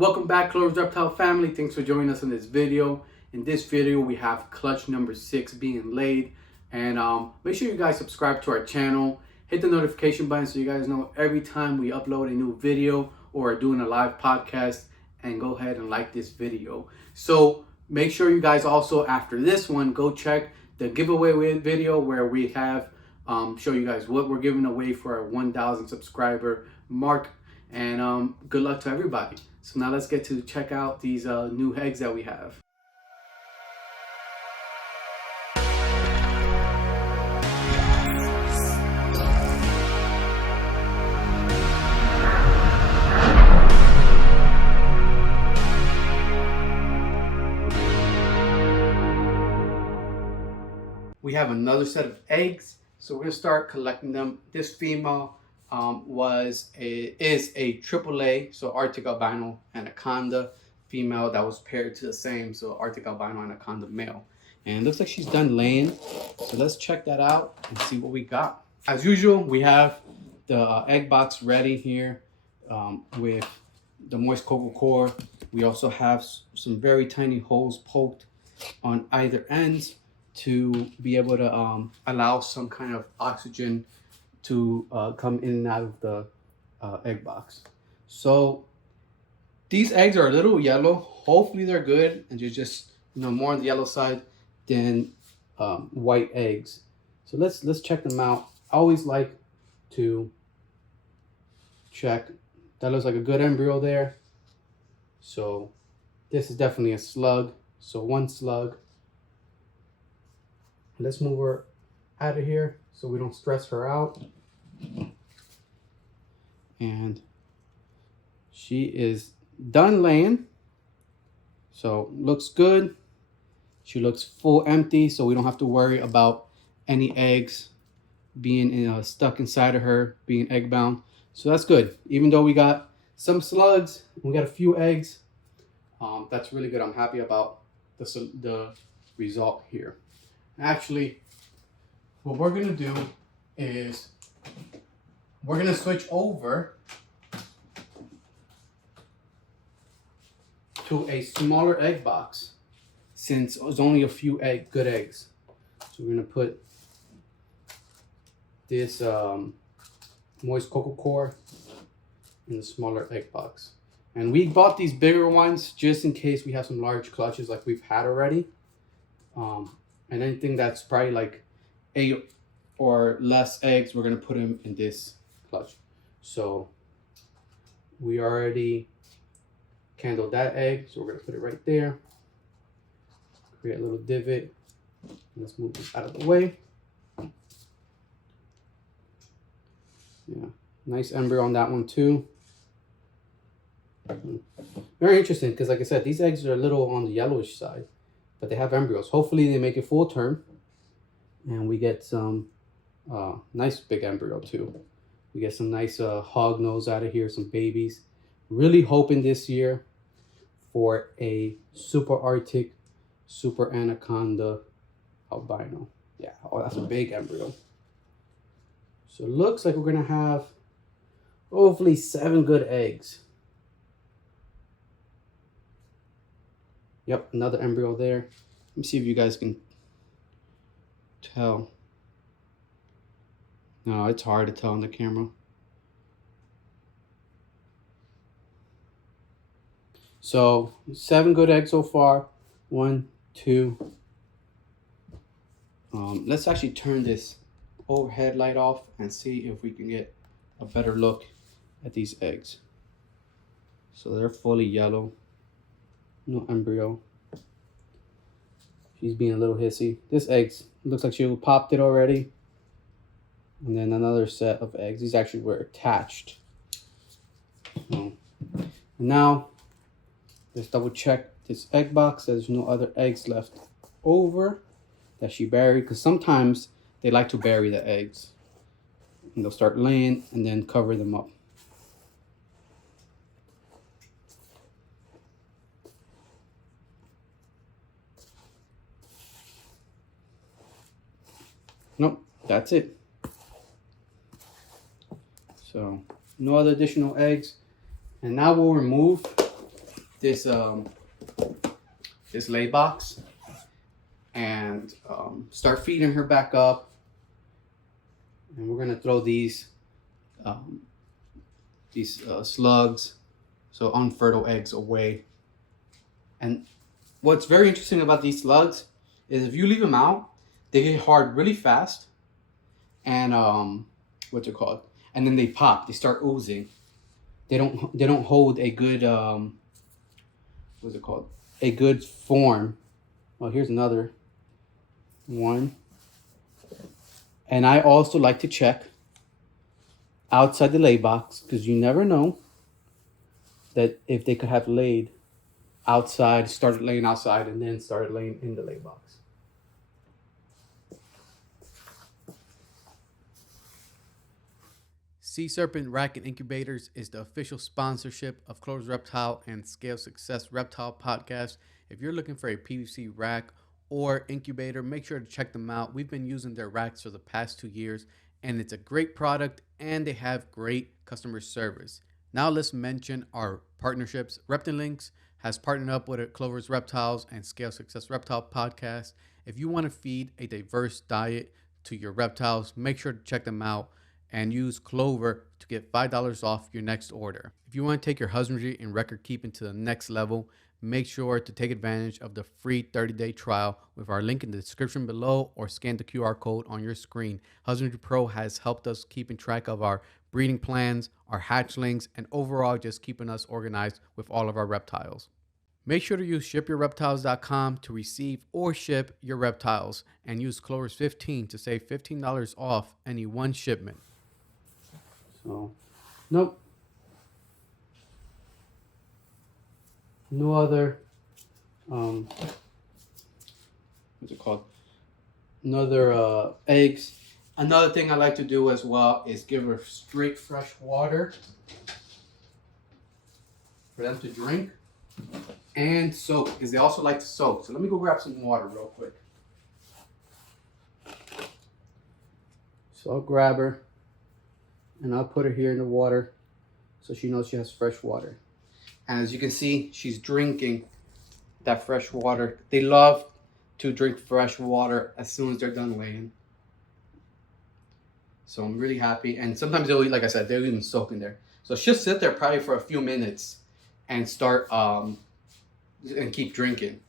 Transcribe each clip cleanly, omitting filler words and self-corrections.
Welcome back, Clover's Reptile family. Thanks for joining us in this video. In this video, we have clutch number 6 being laid. And make sure you guys subscribe to our channel. Hit the notification button so you guys know every time we upload a new video or are doing a live podcast. And go ahead and like this video. So make sure you guys also, after this one, go check the giveaway video where we have show you guys what we're giving away for our 1,000 subscriber mark. And good luck to everybody. So now let's get to check out these new eggs that we have. We have another set of eggs, so we're gonna start collecting them. This female is a AAA, so Arctic Albino Anaconda female that was paired to the same, so Arctic Albino Anaconda male. And it looks like she's done laying, so let's check that out and see what we got. As usual, we have the egg box ready here with the moist cocoa core. We also have some very tiny holes poked on either ends to be able to allow some kind of oxygen to come in and out of the egg box. So these eggs are a little yellow. Hopefully they're good and they're just more on the yellow side than white eggs. So let's check them out. I always like to check. That looks like a good embryo there. So this is definitely a slug. So one slug. Let's move her out of here so we don't stress her out. And she is done laying. So looks good. She looks full empty, so we don't have to worry about any eggs being stuck inside of her, being egg bound. So that's good. Even though we got some slugs, we got a few eggs. That's really good. I'm happy about the result here. Actually, what we're gonna do is we're gonna switch over to a smaller egg box since there's only a few good eggs. So we're gonna put this moist cocoa core in the smaller egg box. And we bought these bigger ones just in case we have some large clutches like we've had already. And anything that's probably like 8 or less eggs, we're gonna put them in this clutch. So we already candled that egg, so we're gonna put it right there. Create a little divot. Let's move this out of the way. Yeah, nice embryo on that one too. Very interesting because, like I said, these eggs are a little on the yellowish side, but they have embryos. Hopefully they make it full term and we get some nice big embryo too. We get some nice hognose out of here, some babies. Really hoping this year for a super Arctic, super Anaconda albino. Yeah, oh, that's a big embryo. So it looks like we're gonna have hopefully 7 good eggs. Yep, another embryo there. Let me see if you guys can tell. No, it's hard to tell on the camera. So 7 good eggs so far. 1, 2. Let's actually turn this overhead light off and see if we can get a better look at these eggs. So they're fully yellow. No embryo. She's being a little hissy. This egg looks like she popped it already. And then another set of eggs. These actually were attached. So now let's double check this egg box. There's no other eggs left over that she buried, because sometimes they like to bury the eggs and they'll start laying and then cover them up. Nope, that's it. So no other additional eggs. And now we'll remove this this lay box and start feeding her back up. And we're gonna throw these slugs, so unfertile eggs, away. And what's very interesting about these slugs is if you leave them out, they get hard really fast, and what's it called? And then they pop. They start oozing. They don't hold a good what's it called? A good form. Well, here's another one. And I also like to check outside the lay box, because you never know that if they could have laid outside, started laying outside, and then started laying in the lay box. Sea Serpent Racket Incubators is the official sponsorship of Clover's Reptile and Scale Success Reptile podcast. If you're looking for a PVC rack or incubator, make sure to check them out. We've been using their racks for the past 2 years, and it's a great product, and they have great customer service. Now let's mention our partnerships. Reptile has partnered up with Clover's Reptiles and Scale Success Reptile podcast. If you want to feed a diverse diet to your reptiles, make sure to check them out and use Clover to get $5 off your next order. If you want to take your husbandry and record keeping to the next level, make sure to take advantage of the free 30-day trial with our link in the description below, or scan the QR code on your screen. Husbandry Pro has helped us keeping track of our breeding plans, our hatchlings, and overall just keeping us organized with all of our reptiles. Make sure to use shipyourreptiles.com to receive or ship your reptiles, and use Clover's 15 to save $15 off any one shipment. So, nope. No other, what's it called? No other eggs. Another thing I like to do as well is give her straight fresh water for them to drink and soak, because they also like to soak. So let me go grab some water real quick. So I'll grab her and I'll put her here in the water so she knows she has fresh water. And as you can see, she's drinking that fresh water. They love to drink fresh water as soon as they're done laying. So I'm really happy. And sometimes they'll eat, like I said, they'll even soak in there. So she'll sit there probably for a few minutes and start and keep drinking.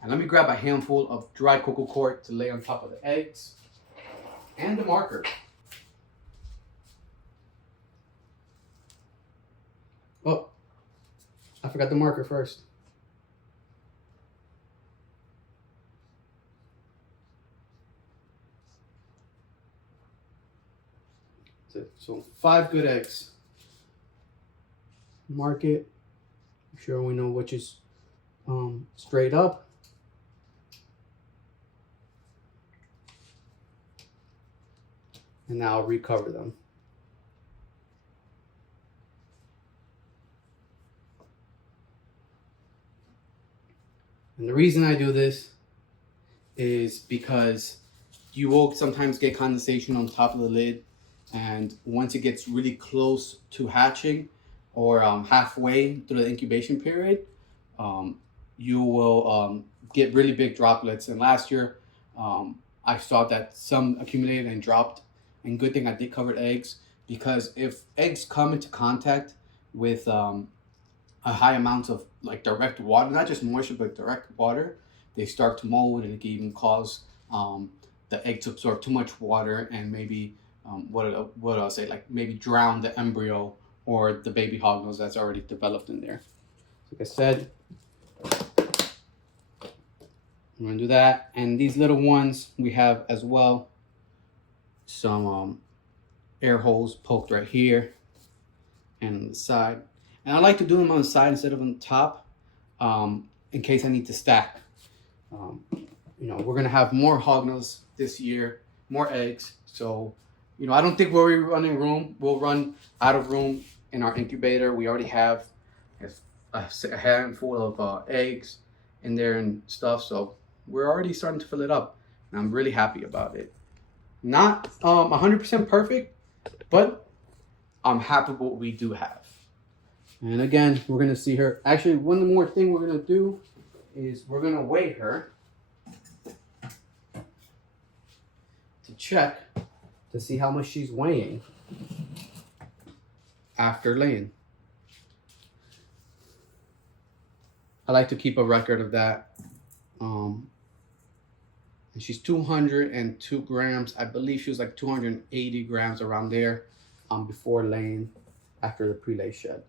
And let me grab a handful of dry cocoa cord to lay on top of the eggs and the marker. Oh, I forgot the marker first. So 5 good eggs. Mark it. Make sure we know which is straight up. And now I'll recover them. And the reason I do this is because you will sometimes get condensation on top of the lid, and once it gets really close to hatching or halfway through the incubation period, you will get really big droplets. And last year I saw that some accumulated and dropped, and good thing I did covered eggs, because if eggs come into contact with a high amount of like direct water, not just moisture but direct water, they start to mold, and it can even cause the egg to absorb too much water and maybe what I'll say, like maybe drown the embryo or the baby hognose that's already developed in there. Like I said, I'm gonna do that. And these little ones, we have as well some air holes poked right here and on the side. And I like to do them on the side instead of on the top, in case I need to stack. You know, we're gonna have more hognose this year, more eggs. So, you know, I don't think we'll be running room. We'll run out of room in our incubator. We already have a handful of eggs in there and stuff. So we're already starting to fill it up, and I'm really happy about it. Not 100% perfect, but I'm happy with what we do have. And again, we're gonna see her. Actually, one more thing we're gonna do is we're gonna weigh her to check to see how much she's weighing after laying. I like to keep a record of that. And she's 202 grams. I believe she was like 280 grams around there before laying after the pre-lay shed.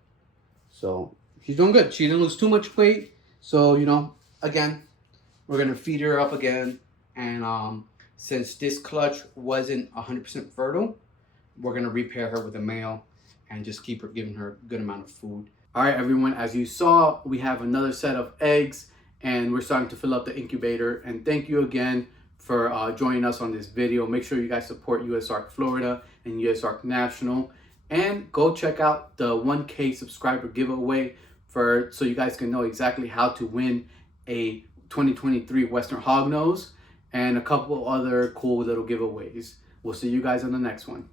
So she's doing good. She didn't lose too much weight. So, you know, again, we're going to feed her up again. And since this clutch wasn't 100% fertile, we're going to repair her with a male and just keep her, giving her a good amount of food. All right, everyone, as you saw, we have another set of eggs and we're starting to fill up the incubator. And thank you again for joining us on this video. Make sure you guys support USARK Florida and USARK National. And go check out the 1K subscriber giveaway so you guys can know exactly how to win a 2023 Western Hognose and a couple other cool little giveaways. We'll see you guys on the next one.